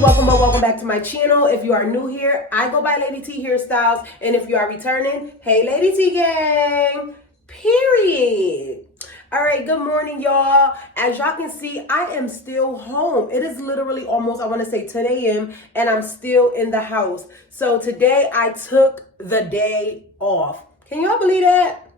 morning, welcome back to my channel. If you are new here, I go by Lady T Hairstyles, and if you are returning, hey Lady T gang, period. All right, good morning, y'all. As y'all can see, I am still home. It is literally almost, I want to say 10 a.m. and I'm still in the house. So today I took the day off. Can y'all believe that?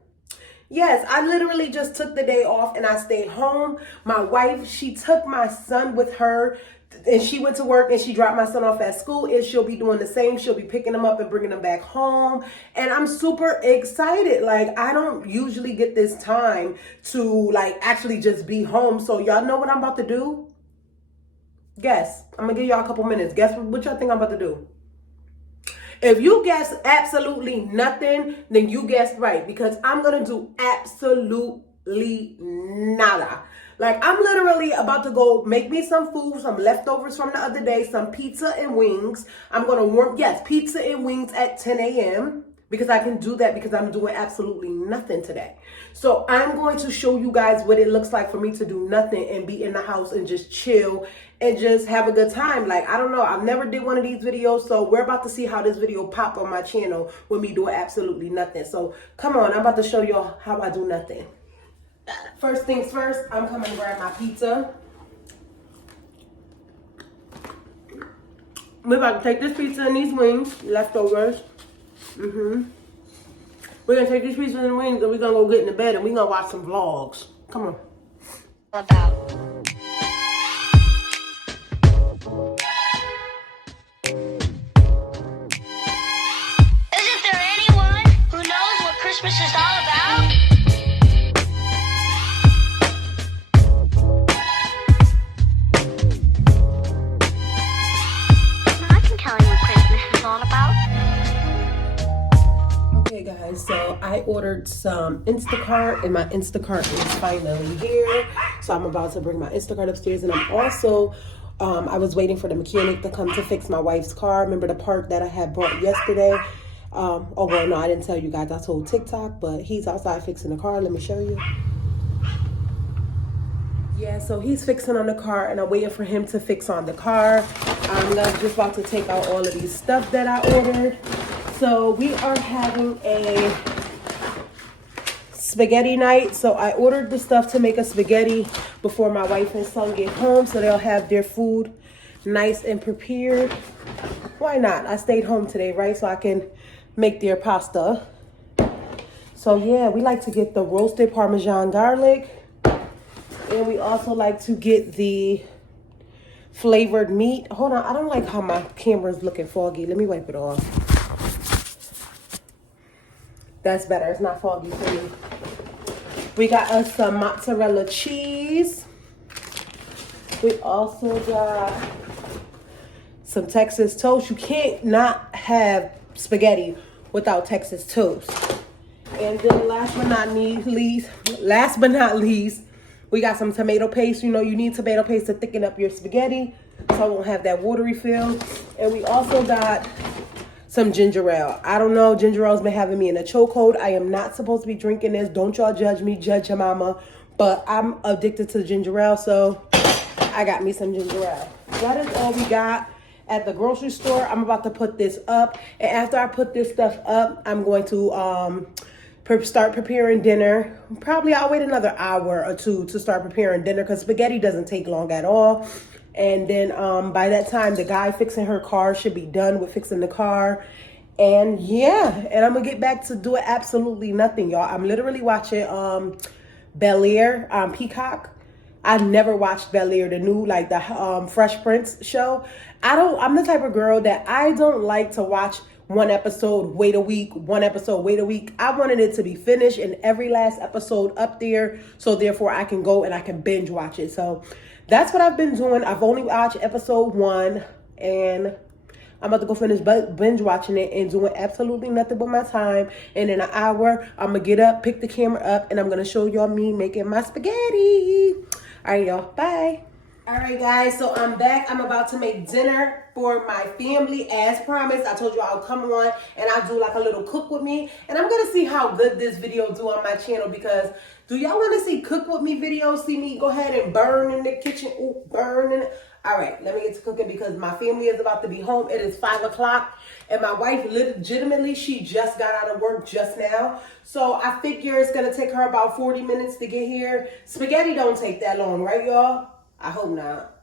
Yes, I literally just took the day off and I stayed home. My wife, she took my son with her and she went to work and she dropped my son off at school, and she'll be doing the same. She'll be picking him up and bringing him back home. And I'm super excited. Like, I don't usually get this time to like actually just be home. So y'all know what I'm about to do? Guess. I'm gonna give y'all a couple minutes. Guess what y'all think I'm about to do? If you guess absolutely nothing, then you guessed right, because I'm going to do absolutely nada. Like, I'm literally about to go make me some food, some leftovers from the other day, some pizza and wings. I'm going to warm, yes, pizza and wings at 10 a.m. because I can do that because I'm doing absolutely nothing today. So I'm going to show you guys what it looks like for me to do nothing and be in the house and just chill and just have a good time. Like, I don't know, I've never did one of these videos, so we're about to see how this video pop on my channel with me doing absolutely nothing. So come on, I'm about to show y'all how I do nothing. First things first, I'm coming to grab my pizza. We're about to take this pizza and these wings, leftovers. We're gonna take these pizzas and wings and we're gonna go get in the bed and we're gonna watch some vlogs. Come on. Isn't there anyone who knows what Christmas is all about? I can tell you what Christmas is all about. Okay guys, so I ordered some Instacart and my Instacart is finally here. So I'm about to bring my Instacart upstairs, and I'm also, I was waiting for the mechanic to come to fix my wife's car. Remember the part that I had bought yesterday? Oh well, no, I didn't tell you guys. I told TikTok, but he's outside fixing the car. Let me show you. Yeah, so he's fixing on the car and I'm waiting for him to fix on the car. I'm just about to take out all of these stuff that I ordered. So we are having a spaghetti night. So I ordered the stuff to make a spaghetti before my wife and son get home, so they'll have their food nice and prepared. Why not? I stayed home today, right? So I can make their pasta. So yeah, we like to get the roasted Parmesan garlic. And we also like to get the flavored meat. Hold on, I don't like how my camera's looking foggy. Let me wipe it off. That's better, it's not foggy for me. We got us some mozzarella cheese. We also got some Texas toast. You can't not have spaghetti without Texas toast. And then last but not least, we got some tomato paste. You know, you need tomato paste to thicken up your spaghetti so it won't have that watery feel. And we also got some ginger ale. I don't know, ginger ale's been having me in a chokehold. I am not supposed to be drinking this. Don't y'all judge me, judge your mama. But I'm addicted to ginger ale, so I got me some ginger ale. That is all we got at the grocery store. I'm about to put this up. And after I put this stuff up, I'm going to start preparing dinner. Probably I'll wait another hour or two to start preparing dinner because spaghetti doesn't take long at all. And then by that time, the guy fixing her car should be done with fixing the car. And yeah, and I'm gonna get back to doing absolutely nothing, y'all. I'm literally watching Bel-Air on Peacock. I've never watched Bel-Air, the new, like the Fresh Prince show. I'm the type of girl that I don't like to watch one episode, wait a week, one episode, wait a week. I wanted it to be finished and every last episode up there, so therefore I can go and I can binge watch it. So that's what I've been doing. I've only watched episode 1 and I'm about to go finish binge watching it and doing absolutely nothing but my time. And in an hour, I'm gonna get up, pick the camera up, and I'm gonna show y'all me making my spaghetti. All right, y'all, bye. All right, guys, so I'm back. I'm about to make dinner for my family as promised. I told you I'll come on and I'll do like a little cook with me. And I'm going to see how good this video do on my channel, because do y'all want to see cook with me videos? See me go ahead and burn in the kitchen. Ooh, burn in All right, let me get to cooking because my family is about to be home. It is 5 o'clock, and my wife legitimately, she just got out of work just now. So I figure it's gonna take her about 40 minutes to get here. Spaghetti don't take that long, right, y'all? I hope not.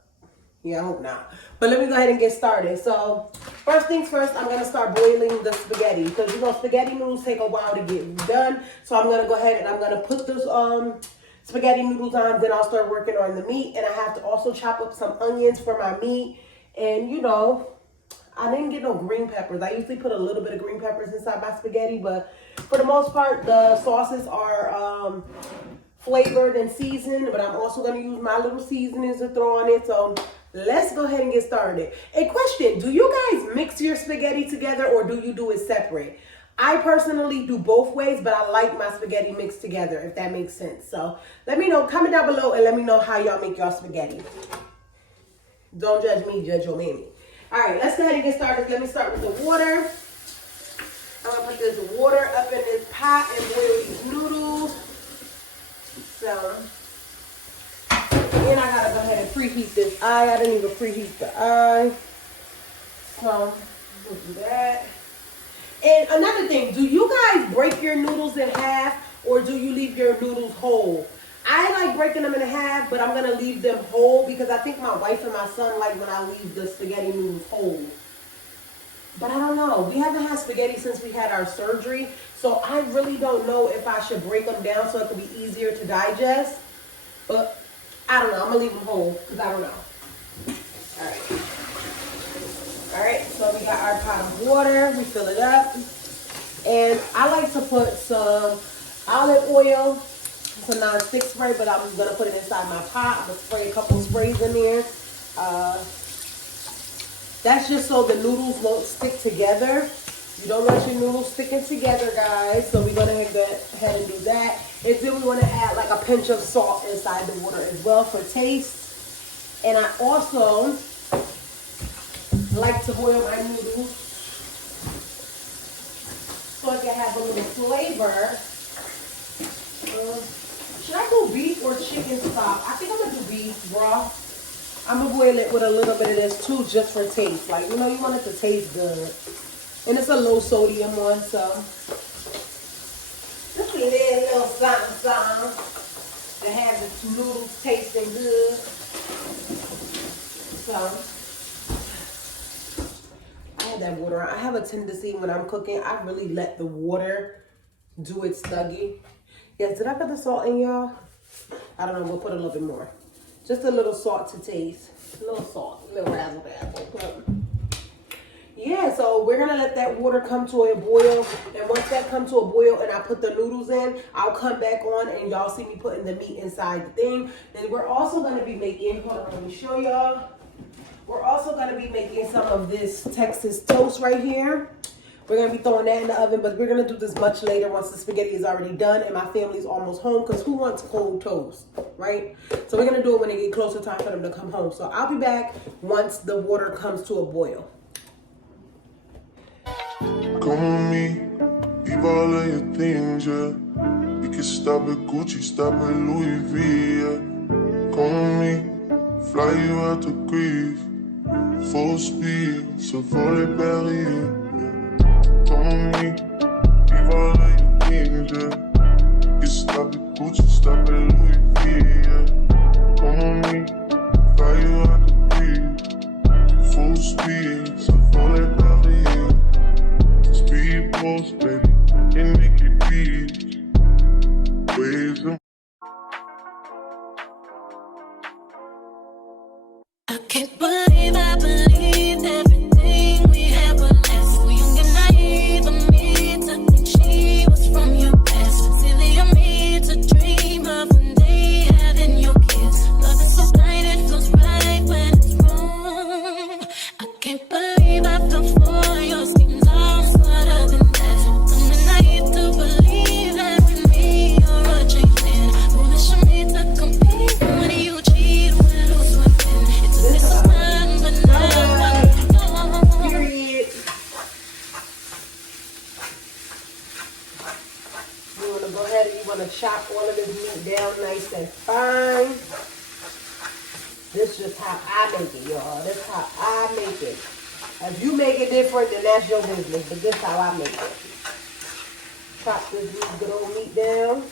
Yeah, I hope not. But let me go ahead and get started. So first things first, I'm gonna start boiling the spaghetti because you know spaghetti noodles take a while to get done. So I'm gonna go ahead and I'm gonna put this spaghetti noodles on, then I'll start working on the meat. And I have to also chop up some onions for my meat. And you know, I didn't get no green peppers. I usually put a little bit of green peppers inside my spaghetti, but for the most part, the sauces are flavored and seasoned, but I'm also gonna use my little seasonings to throw on it. So let's go ahead and get started. A question, do you guys mix your spaghetti together or do you do it separate? I personally do both ways, but I like my spaghetti mixed together, if that makes sense. So let me know, comment down below and let me know how y'all make y'all spaghetti. Don't judge me, judge your mammy. All right, let's go ahead and get started. Let me start with the water. I'm gonna put this water up in this pot and boil these noodles. So, then I gotta go ahead and preheat this eye. I didn't even preheat the eye. So, we'll do that. And another thing, do you guys break your noodles in half or do you leave your noodles whole? I like breaking them in half, but I'm gonna leave them whole because I think my wife and my son like when I leave the spaghetti noodles whole. But I don't know. We haven't had spaghetti since we had our surgery, so I really don't know if I should break them down so it could be easier to digest. But I don't know. I'm gonna leave them whole because I don't know. All right. All right. So we got our pot of water. We fill it up, and I like to put some olive oil. It's a non-stick spray, but I'm gonna put it inside my pot. I'm gonna spray a couple sprays in there. That's just so the noodles won't stick together. You don't want your noodles sticking together, guys. So we're gonna go ahead and do that. And then we want to add like a pinch of salt inside the water as well for taste. And I also like to boil my noodles so it can have a little flavor. Should I do beef or chicken stock? I think I'm gonna do beef broth. I'm gonna boil it with a little bit of this too, just for taste. Like, you know, you want it to taste good. And it's a low sodium one, so. Just a little something to have the noodles tasting good. So, I had that water on. I have a tendency when I'm cooking, I really let the water do its thuggy. Yes, did I put the salt in, y'all? I don't know, we'll put a little bit more. Just a little salt to taste. A little salt, a little razzle dazzle. Yeah, so we're gonna let that water come to a boil. And once that comes to a boil and I put the noodles in, I'll come back on and y'all see me putting the meat inside the thing. Then we're also gonna be making, hold on, let me show y'all. We're also gonna be making some of this Texas toast right here. We're gonna be throwing that in the oven, but we're gonna do this much later once the spaghetti is already done and my family's almost home, because who wants cold toast, right? So we're gonna do it when it get closer time for them to come home. So I'll be back once the water comes to a boil. Come with me, leave all of your things, yeah. We can stop at Gucci, stop at Louis V, yeah. Come with me, fly you out to Greece, full speed, so for the barrier. Come with me, leave all of your things, yeah. We can stop at Gucci, stop at Louis V, yeah. Come with me, fly you out to Greece, full speed, so for the barrier. Speed post, baby, and make it beat. Waves and I can't believe I believed everything we had was last. So young and naive of me to think she was from your past. Silly of me to dream of one day having your kids. Love is so blind, it feels right when it's wrong. I can't believe I fell for your schemes. I'm smarter than that. I'm naive to believe that with me you're a changed man. Foolish of me to compete when you cheat, when who's within. It took me some time, but now I know. Period. You wanna go ahead and you wanna chop all of this meat down nice and fine. This is just how I make it, y'all. This is how I make it. If you make it different, then that's your business. But this is how I make it. Chop this good old meat down.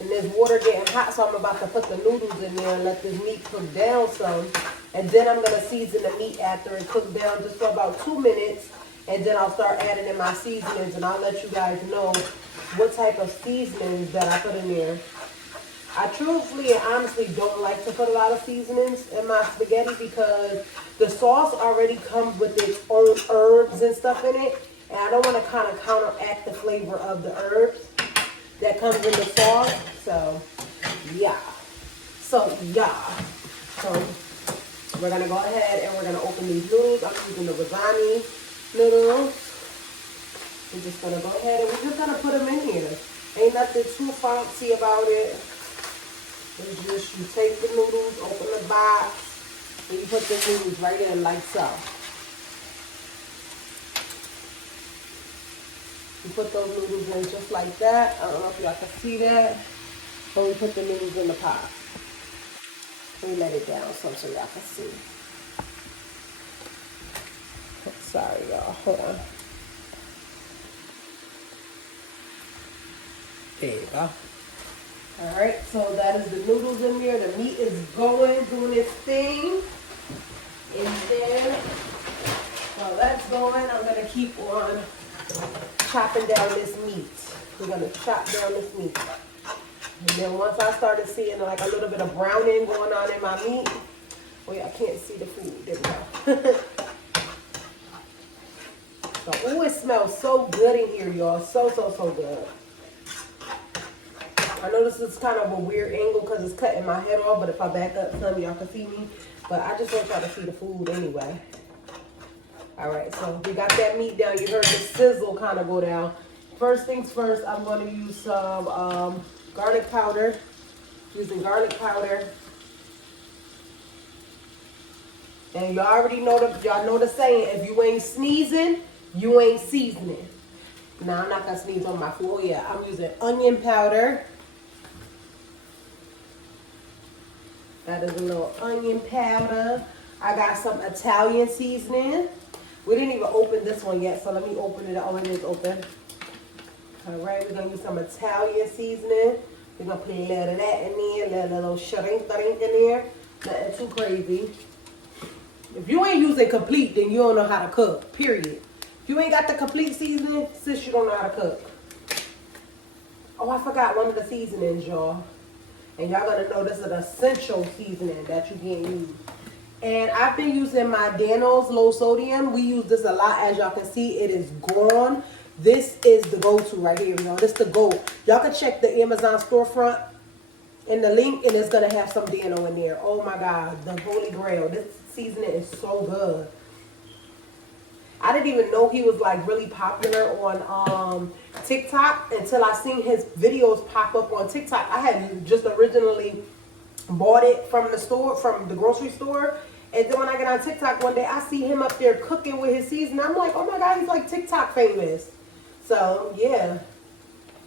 And this water getting hot, so I'm about to put the noodles in there and let this meat cook down some. And then I'm going to season the meat after it cooks down just for about 2 minutes. And then I'll start adding in my seasonings, and I'll let you guys know what type of seasonings that I put in there. I truthfully and honestly don't like to put a lot of seasonings in my spaghetti because the sauce already comes with its own herbs and stuff in it. And I don't want to kind of counteract the flavor of the herbs that comes in the sauce. So, yeah. So, we're going to go ahead and we're going to open these noodles. I'm using the Rosani noodles. We're just going to go ahead and we're just going to put them in here. Ain't nothing too fancy about it. It's just you take the noodles, open the box, and you put the noodles right in like so. You put those noodles in just like that. I don't know if y'all can see that. So we put the noodles in the pot. We let it down so y'all can see. Sorry, y'all. Hold on. There you go. Alright, so that is the noodles in there. The meat is going, doing its thing in there. While that's going, I'm going to keep on chopping down this meat. We're going to chop down this meat. And then once I started seeing like a little bit of browning going on in my meat, wait, I can't see the food. There we go. So, ooh, it smells so good in here, y'all. So good. I know this is kind of a weird angle because it's cutting my head off, but if I back up some, y'all can see me. But I just want y'all to see the food anyway. Alright, so we got that meat down. You heard the sizzle kind of go down. First things first, I'm going to use some garlic powder. Using garlic powder. And y'all already know y'all know the saying, if you ain't sneezing, you ain't seasoning. Now, I'm not going to sneeze on my food. Oh, yeah, I'm using onion powder. That is a little onion powder. I got some Italian seasoning. We didn't even open this one yet, so let me open it. Oh, it is open. All right, we're going to use some Italian seasoning. We're going to put a little of that in there, a little shrink in there. Nothing too crazy. If you ain't using complete, then you don't know how to cook, period. If you ain't got the complete seasoning, sis, you don't know how to cook. Oh, I forgot one of the seasonings, y'all. And y'all gonna know this is an essential seasoning that you can use. And I've been using my Dano's low sodium. We use this a lot. As y'all can see, it is gone. This is the go-to right here, y'all. This is the go. Y'all can check the Amazon storefront in the link, and it's gonna have some Dano in there. Oh my God, the holy grail. This seasoning is so good. I didn't even know he was like really popular on TikTok until I seen his videos pop up on TikTok. I had just originally bought it from the store, from the grocery store. And then when I get on TikTok one day, I see him up there cooking with his seasoning. I'm like, oh my God, he's like TikTok famous. So yeah,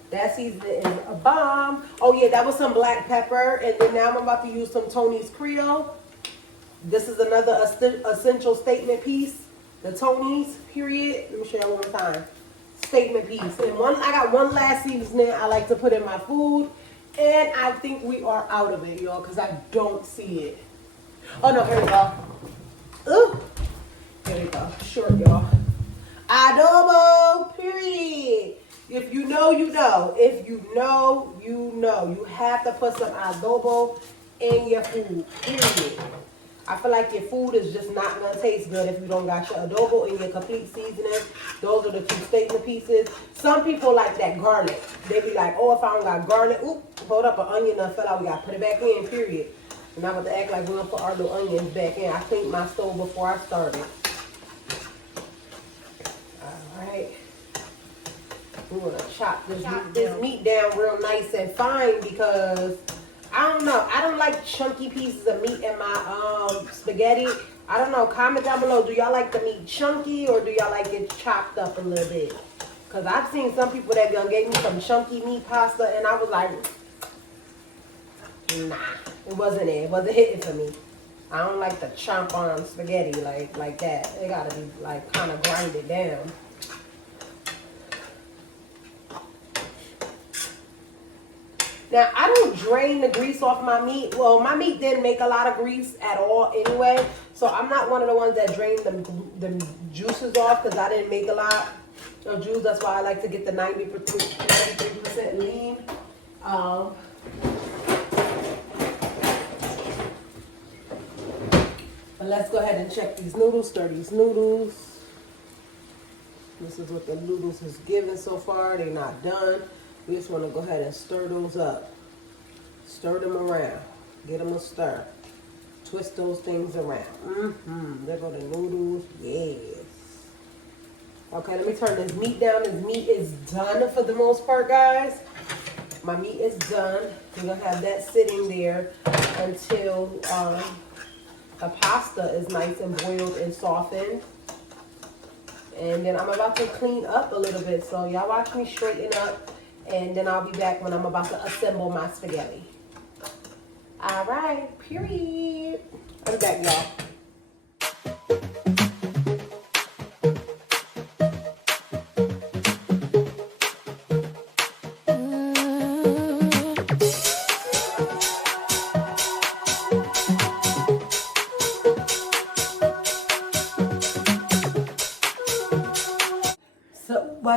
that seasoning is a bomb. Oh yeah, that was some black pepper. And then now I'm about to use some Tony's Creole. This is another essential statement piece. The Tony's, period. Let me show you one more time. Statement piece. And I got one last seasoning I like to put in my food. And I think we are out of it, y'all, because I don't see it. Oh, no, here we go. Ooh. Here we go. Short, y'all. Adobo, period. If you know, you know. If you know, you know. You have to put some adobo in your food, period. I feel like your food is just not going to taste good if you don't got your adobo and your complete seasoning. Those are the two statement pieces. Some people like that garlic. They be like, oh, if I don't got garlic, oop, hold up, an onion done fell out. We got to put it back in, period. And I'm about to act like we're going to put our little onions back in. I cleaned my stove before I started. All right. We're going to chop this meat down real nice and fine because I don't know. I don't like chunky pieces of meat in my spaghetti. I don't know. Comment down below. Do y'all like the meat chunky or do y'all like it chopped up a little bit? Because I've seen some people that gave me some chunky meat pasta and I was like, Nah, it wasn't it. It wasn't hitting for me. I don't like to chomp on spaghetti like that. It gotta be like kind of grinded down. Now, I don't drain the grease off my meat. Well, my meat didn't make a lot of grease at all anyway. So I'm not one of the ones that drain the juices off because I didn't make a lot of juice. That's why I like to get the 90% lean. But let's go ahead and check these noodles. Stir these noodles. This is what the noodles is giving so far. They're not done. We just want to go ahead and stir those up. Stir them around. Get them a stir. Twist those things around. There go the noodles. Yes. Okay, let me turn this meat down. This meat is done for the most part, guys. My meat is done. We're going to have that sitting there until the pasta is nice and boiled and softened. And then I'm about to clean up a little bit. So y'all watch me straighten up. And then I'll be back when I'm about to assemble my spaghetti. All right, period. I'm back, y'all.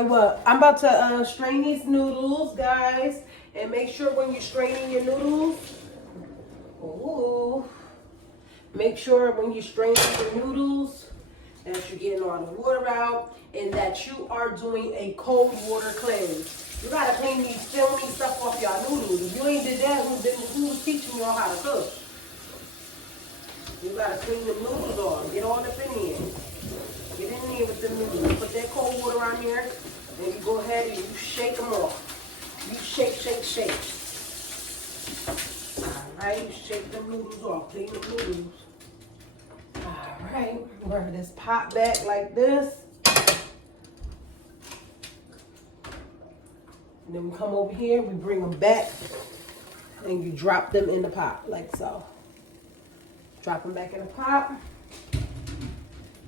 What? I'm about to strain these noodles, guys, and make sure when you're straining your noodles, make sure when you're straining your noodles that you're getting all the water out and that you are doing a cold water cleanse. You gotta clean these filmy stuff off your noodles. If you ain't did that, who's teaching y'all how to cook? You gotta clean the noodles off. Get all up in here. Get in there with the noodles. Put that cold water on here. And you go ahead and you shake them off. You shake, shake, shake. Alright, you shake the noodles off. Clean the noodles. Alright, bring this pot back like this. And then we come over here, we bring them back, and you drop them in the pot, like so. Drop them back in the pot.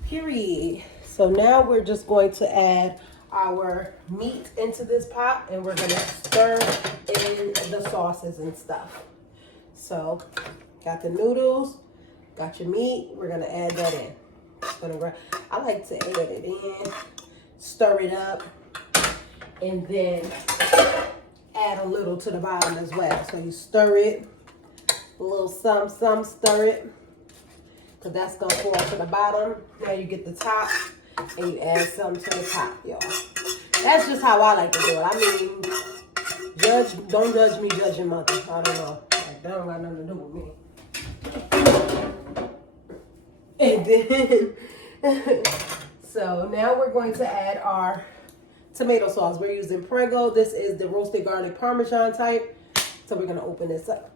Period. So now we're just going to add our meat into this pot and we're gonna stir in the sauces and stuff. So got the noodles, got your meat, we're gonna add that in. I like to add it in, stir it up, and then add a little to the bottom as well. So you stir it, a little some, stir it, because that's gonna fall to the bottom. Now you get the top and you add some to the top, y'all. That's just how I like to do it. I mean, don't judge me judging mother. I don't know. Like, that don't got nothing to do with me. And then, so now we're going to add our tomato sauce. We're using Prego. This is the roasted garlic Parmesan type. So we're gonna open this up.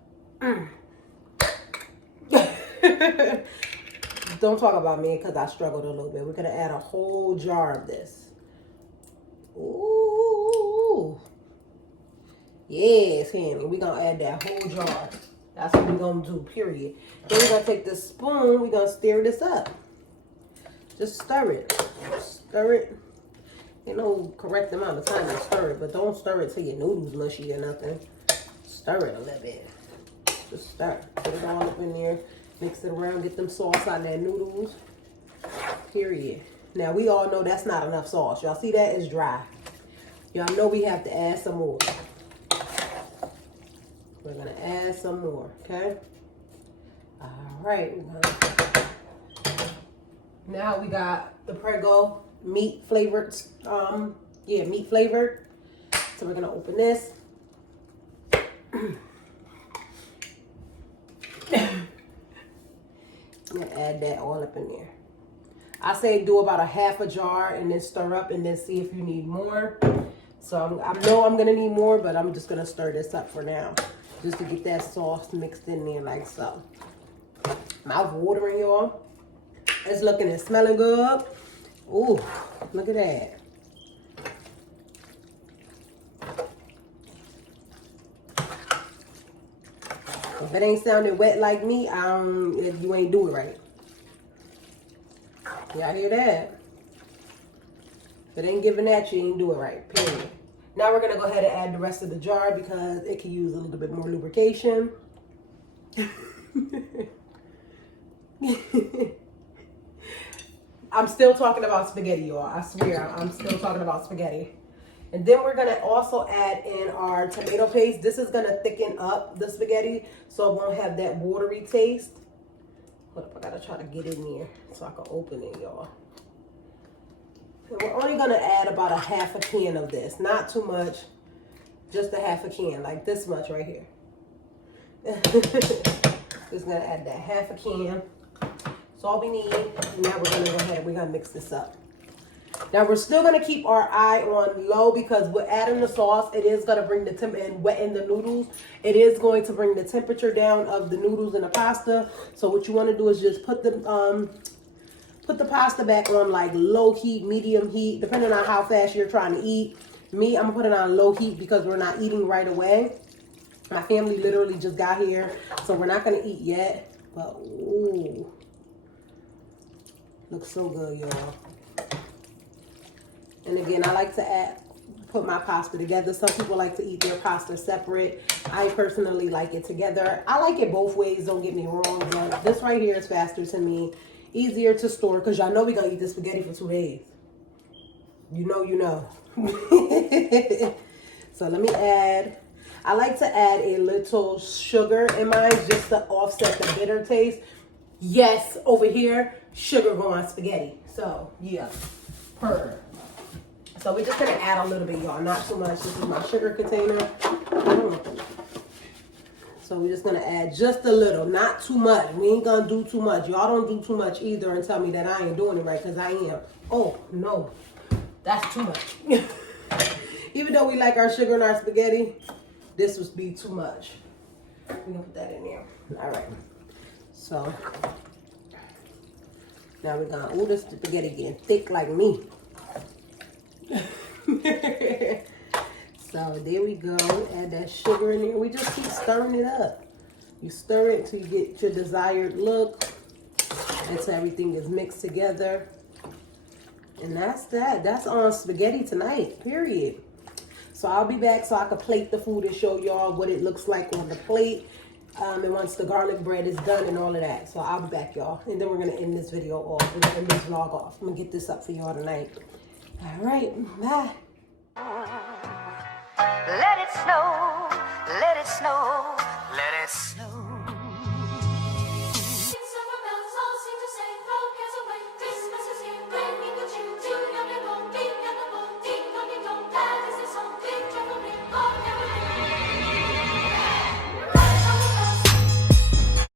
Don't talk about me because I struggled a little bit. We're gonna add a whole jar of this. Ooh. Yes, honey. We're gonna add that whole jar. That's what we're gonna do, period. Then we're gonna take the spoon, we're gonna stir this up. Just stir it. Stir it. Ain't no correct amount of time to stir it, but don't stir it till your noodles mushy or nothing. Stir it a little bit. Just stir. Put it all up in there. Mix it around, get them sauce on that noodles. Period. Now we all know that's not enough sauce. Y'all see that? It's dry. Y'all know we have to add some more. We're gonna add some more, okay? All right. Now we got the Prego meat flavored. Meat flavored. So we're gonna open this. I'm gonna add that all up in there. I say do about a half a jar and then stir up and then see if you need more. So I know I'm gonna need more, but I'm just gonna stir this up for now. Just to get that sauce mixed in there like so. Mouth watering, y'all. It's looking and smelling good. Ooh, look at that. it ain't sounding wet like me, you ain't doing it right. Y'all hear that? If it ain't giving that, you ain't doing it right, period. Now we're gonna go ahead and add the rest of the jar because it can use a little bit more lubrication. I'm still talking about spaghetti, y'all. I swear, I'm still talking about spaghetti. And then we're gonna also add in our tomato paste. This is gonna thicken up the spaghetti so it won't have that watery taste. Hold up, I gotta try to get in there so I can open it, y'all. And we're only gonna add about a half a can of this. Not too much, just a half a can, like this much right here. Just gonna add that half a can. That's all we need. Now we're gonna go ahead, we're gonna mix this up. Now we're still gonna keep our eye on low because we're adding the sauce. It is gonna bring the temp and wetting the noodles. It is going to bring the temperature down of the noodles and the pasta. So what you wanna do is just put the pasta back on like low heat, medium heat, depending on how fast you're trying to eat. Me, I'm gonna put it on low heat because we're not eating right away. My family literally just got here, so we're not gonna eat yet. But ooh, looks so good, y'all. And again, I like to put my pasta together. Some people like to eat their pasta separate. I personally like it together. I like it both ways, don't get me wrong, but this right here is faster to me, easier to store, because y'all know we're gonna eat this spaghetti for 2 days. You know. So let me add, I like to add a little sugar in mine just to offset the bitter taste. Yes, over here, sugar go on spaghetti. So yeah, So we're just gonna add a little bit, y'all, not too much. This is my sugar container. So we're just gonna add just a little, not too much. We ain't gonna do too much. Y'all don't do too much either and tell me that I ain't doing it right, because I am. Oh, no, that's too much. Even though we like our sugar and our spaghetti, this would be too much. We're gonna put that in there. All right. So now we're gonna, ooh, this spaghetti getting thick like me. So there we go. Add that sugar in there. We just keep stirring it up. You stir it till you get your desired look, until everything is mixed together. And that's that. That's on spaghetti tonight, period. So I'll be back so I can plate the food and show y'all what it looks like on the plate. And once the garlic bread is done and all of that. So I'll be back, y'all. And then we're going to end this video off. We're going to end this vlog off. I'm going to get this up for y'all tonight. All right. Bye.